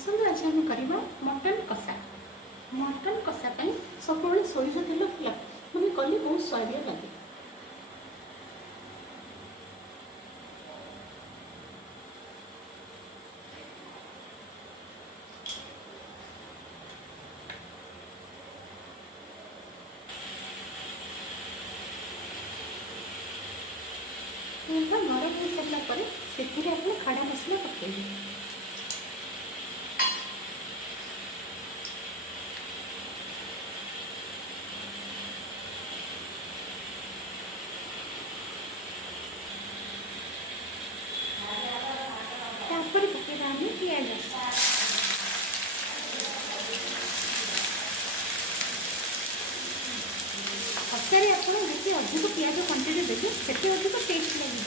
आसतु आज आम करवा मटन कषा। मटन कषा सब सोरिष तेल मैंने कली बहुत स्वाद लगे। नरम हो सारापर से खड़ा मसला पकेबे। पकेबा आम पिज कषारे आप जिते अधिक पिज क्वांटिटी देते से अधिक टेस्ट लगे।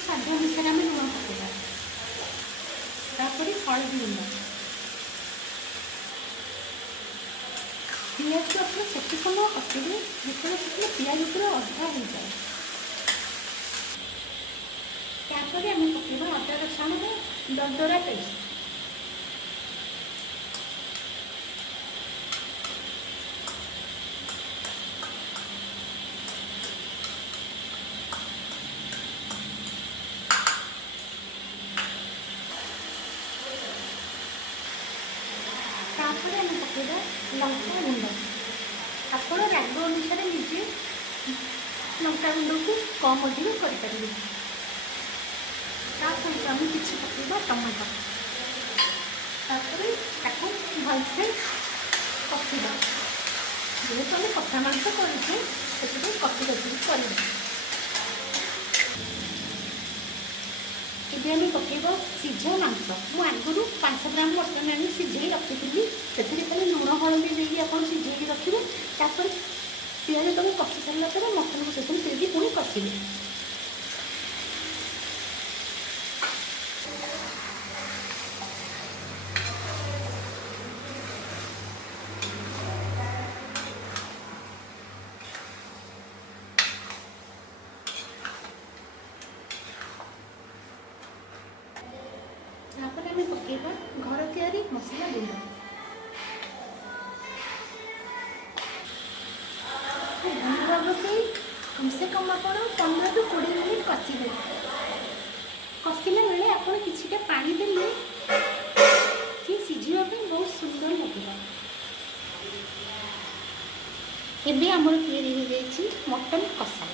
स्वाद अनुसार आम लुण पकेबा हलदी गुंड पिज को आप से समय कषिले जिते पिज पूरा अधा हो जाए। तापर आम पकेबा अदा रसुण दरदरा पेस्ट। तापर आम पकेबा लंका गुंड। आप राग अनुसार निजे लंका गुंड को कम अधिक करें। सहित आम कि पकेबा टमाटो भलसे कषा। जेहेतु आम कथा मांस करें कषि कषि कर आम पकेबा सीझा मांस। मुझे आगुरी 500 ग्राम मटन आनी सीझे रखी से लुण हलदी देगी आप सीझे रखिए। तापर पिज तुम कषि सारापर मटन को से पुणी कषिले। तापर आम पकेबा घर तैयारी मसला गुंड। गुंड से कम से कम आप 15 टू 20 मिनट कषिले। कषिला बेले आप कि पानी देले सी सीझापी बहुत सुंदर लगे। एबे आमर तैयारी हो जाए मटन कषा।